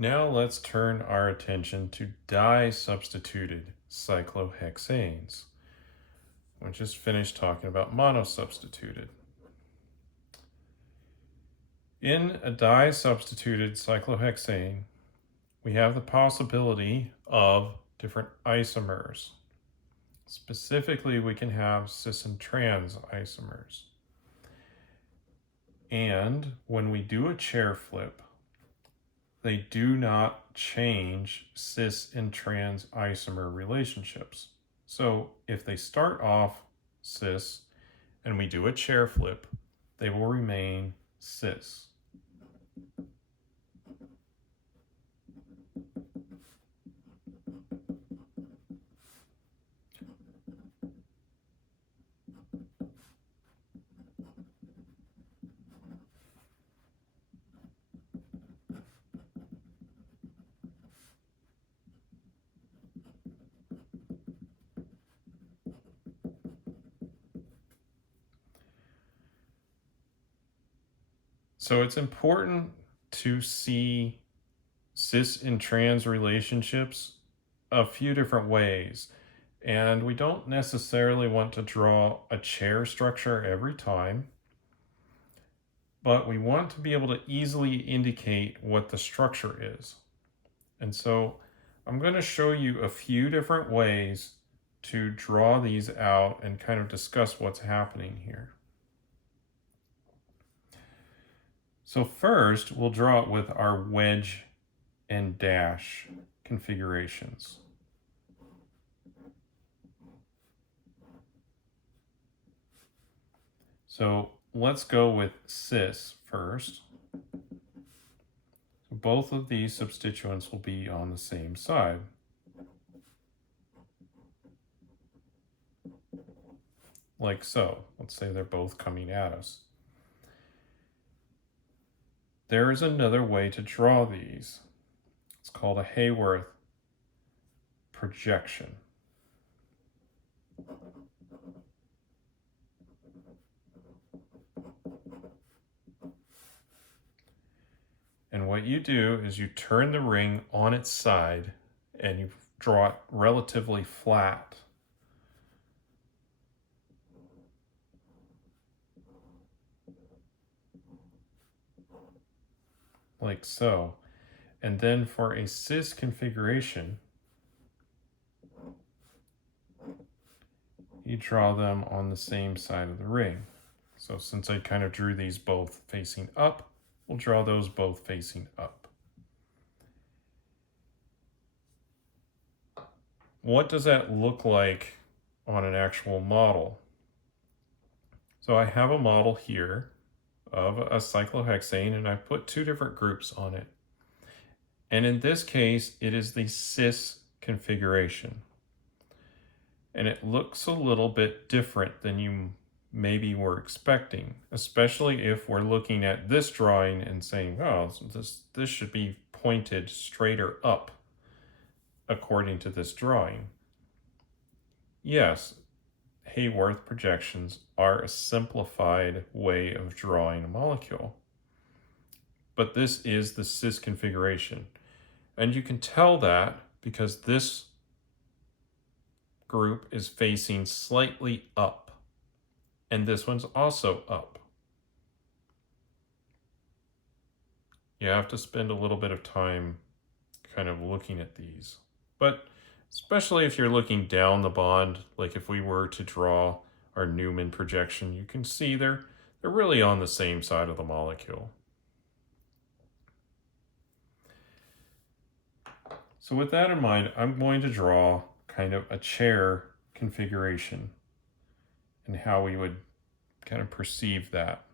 Now let's turn our attention to disubstituted cyclohexanes. We just finished talking about monosubstituted. In a disubstituted cyclohexane, we have the possibility of different isomers. Specifically, we can have cis and trans isomers. And when we do a chair flip, they do not change cis and trans isomer relationships. So if they start off cis and we do a chair flip, they will remain cis. So it's important to see cis and trans relationships a few different ways. And we don't necessarily want to draw a chair structure every time, but we want to be able to easily indicate what the structure is. And so I'm going to show you a few different ways to draw these out and kind of discuss what's happening here. So first, we'll draw it with our wedge and dash configurations. So let's go with cis first. Both of these substituents will be on the same side. Like so. Let's say they're both coming at us. There is another way to draw these. It's called a Haworth projection. And what you do is you turn the ring on its side and you draw it relatively flat. Like so. And then for a cis configuration, you draw them on the same side of the ring. So since I kind of drew these both facing up, we'll draw those both facing up. What does that look like on an actual model? So I have a model here of a cyclohexane, and I put two different groups on it. And in this case, it is the cis configuration. And it looks a little bit different than you maybe were expecting, especially if we're looking at this drawing and saying, oh, this should be pointed straighter up according to this drawing. Yes, Haworth projections are a simplified way of drawing a molecule. But this is the cis configuration. And you can tell that because this group is facing slightly up. And this one's also up. You have to spend a little bit of time kind of looking at these. But especially if you're looking down the bond, like if we were to draw our Newman projection, you can see they're really on the same side of the molecule. So with that in mind, I'm going to draw kind of a chair configuration and how we would kind of perceive that.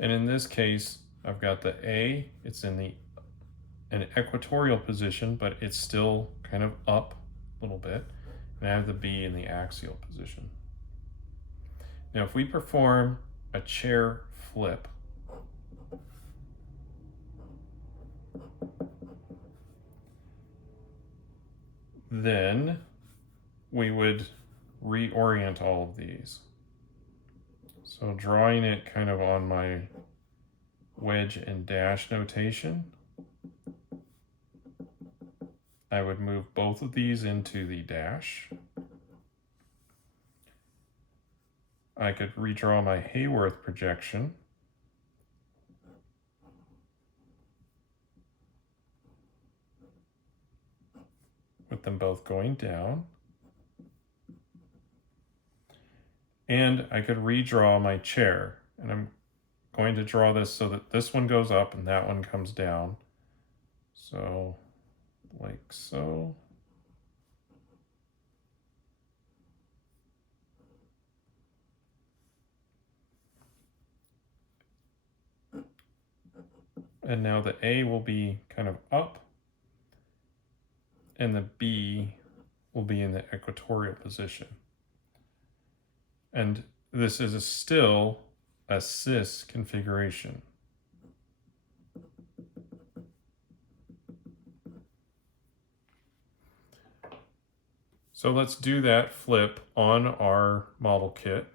And in this case, I've got the A, it's in an equatorial position, but it's still kind of up a little bit. And I have the B in the axial position. Now, if we perform a chair flip, then we would reorient all of these. So drawing it kind of on my wedge and dash notation, I would move both of these into the dash. I could redraw my Hayworth projection. With them both going down. And I could redraw my chair. And I'm going to draw this so that this one goes up and that one comes down. So, like so. And now the A will be kind of up, and the B will be in the equatorial position. And this is still a cis configuration. So let's do that flip on our model kit.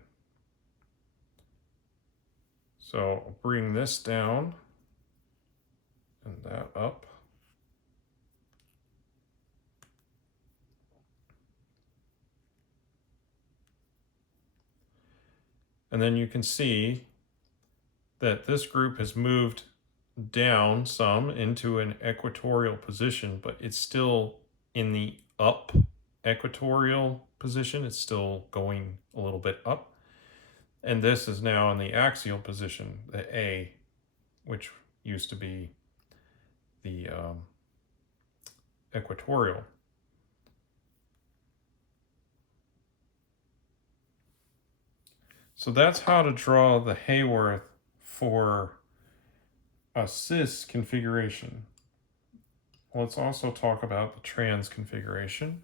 So I'll bring this down and that up. And then you can see that this group has moved down some into an equatorial position, but it's still in the up equatorial position. It's still going a little bit up. And this is now in the axial position, the A, which used to be the equatorial. So that's how to draw the Hayworth for a cis configuration. Let's also talk about the trans configuration.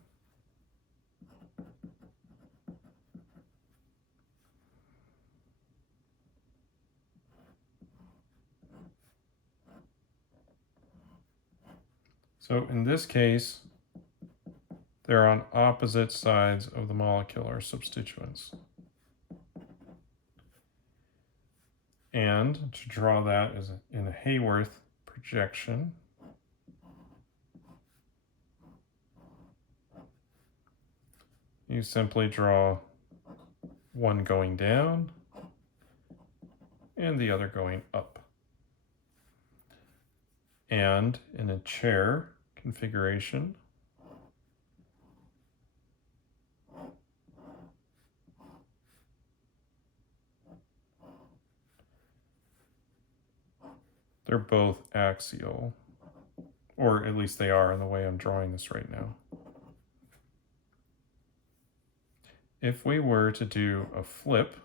So in this case, they're on opposite sides of the molecular substituents. And to draw that as in a Hayworth projection, you simply draw one going down and the other going up. And in a chair configuration, they're both axial, or at least they are in the way I'm drawing this right now. If we were to do a flip,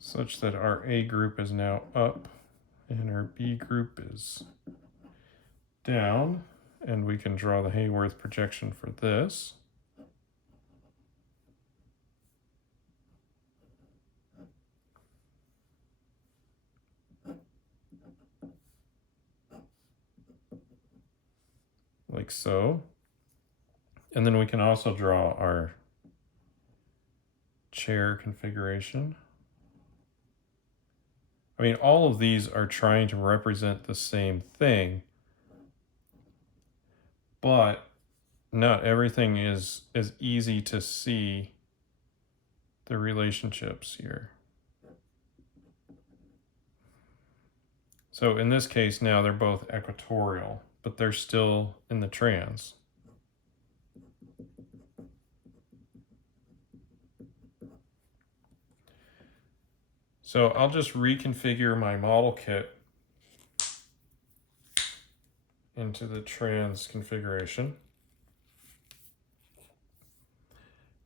such that our A group is now up and our B group is down, and we can draw the Hayworth projection for this. Like so. And then we can also draw our chair configuration. I mean, all of these are trying to represent the same thing, but not everything is as easy to see the relationships here. So in this case now they're both equatorial, but they're still in the trans. So I'll just reconfigure my model kit into the trans configuration.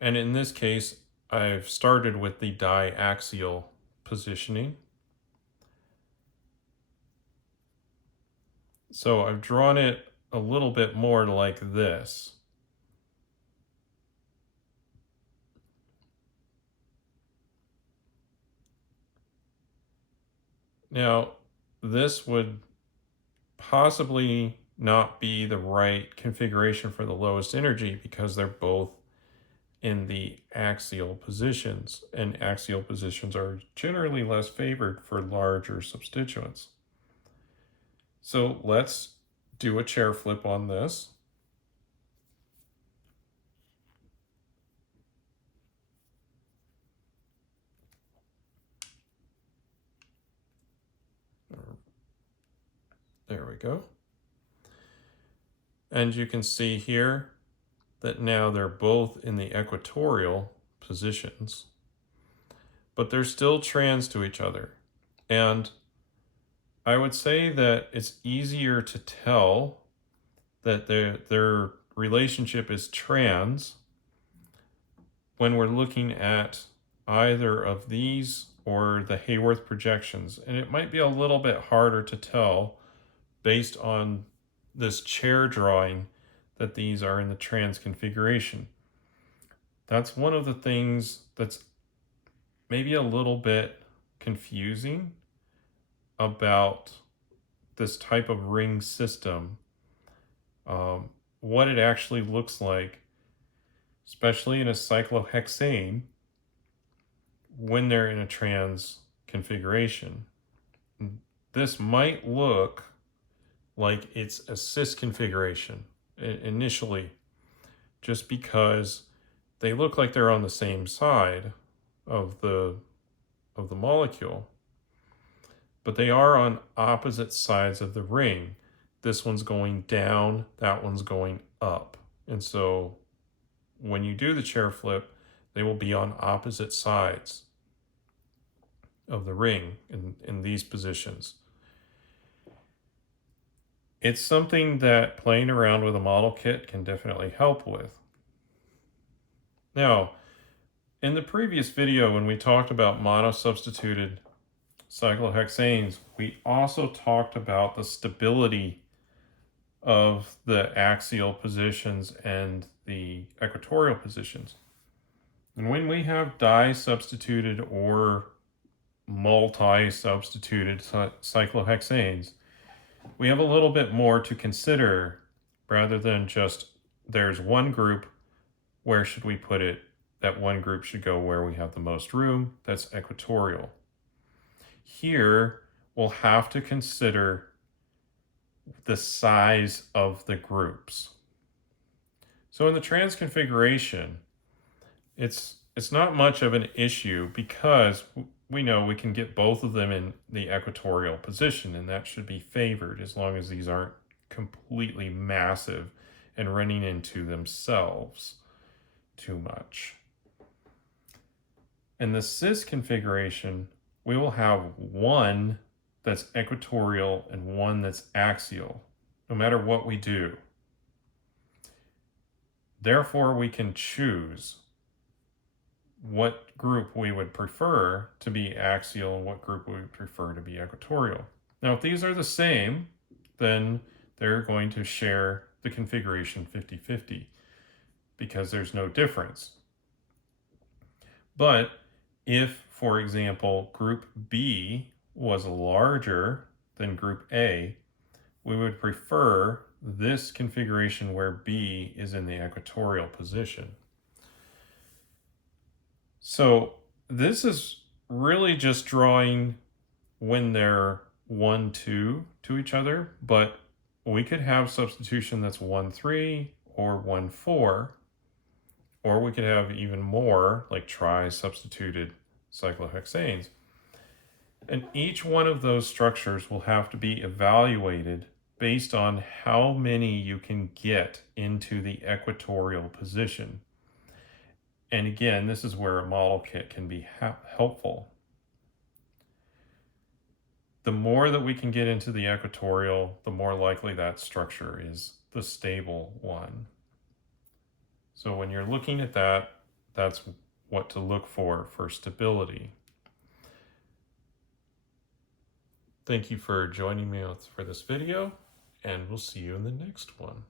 And in this case, I've started with the diaxial positioning. So I've drawn it a little bit more like this. Now, this would possibly not be the right configuration for the lowest energy because they're both in the axial positions, and axial positions are generally less favored for larger substituents. So let's do a chair flip on this. There we go. And you can see here that now they're both in the equatorial positions, but they're still trans to each other. And I would say that it's easier to tell that their relationship is trans when we're looking at either of these or the Hayworth projections. And it might be a little bit harder to tell based on this chair drawing that these are in the trans configuration. That's one of the things that's maybe a little bit confusing about this type of ring system, what it actually looks like, especially in a cyclohexane when they're in a trans configuration. This might look like it's a cis configuration initially, just because they look like they're on the same side of the molecule, but they are on opposite sides of the ring. This one's going down, that one's going up. And so when you do the chair flip, they will be on opposite sides of the ring in these positions. It's something that playing around with a model kit can definitely help with. Now, in the previous video, when we talked about monosubstituted cyclohexanes, we also talked about the stability of the axial positions and the equatorial positions. And when we have di-substituted or multi-substituted cyclohexanes, we have a little bit more to consider rather than just there's one group, where should we put it? That one group should go where we have the most room, that's equatorial. Here, we'll have to consider the size of the groups. So in the trans configuration, it's not much of an issue because we know we can get both of them in the equatorial position, and that should be favored as long as these aren't completely massive and running into themselves too much. In the cis configuration, we will have one that's equatorial and one that's axial, no matter what we do. Therefore, we can choose what group we would prefer to be axial and what group we would prefer to be equatorial. Now, if these are the same, then they're going to share the configuration 50-50 because there's no difference. But if, for example, group B was larger than group A, we would prefer this configuration where B is in the equatorial position. So this is really just drawing when they're 1, 2 to each other, but we could have substitution that's 1, 3 or 1, 4, or we could have even more, like tri-substituted cyclohexanes. And each one of those structures will have to be evaluated based on how many you can get into the equatorial position. And again, this is where a model kit can be helpful. The more that we can get into the equatorial, the more likely that structure is the stable one. So when you're looking at that, that's what to look for stability. Thank you for joining me for this video, and we'll see you in the next one.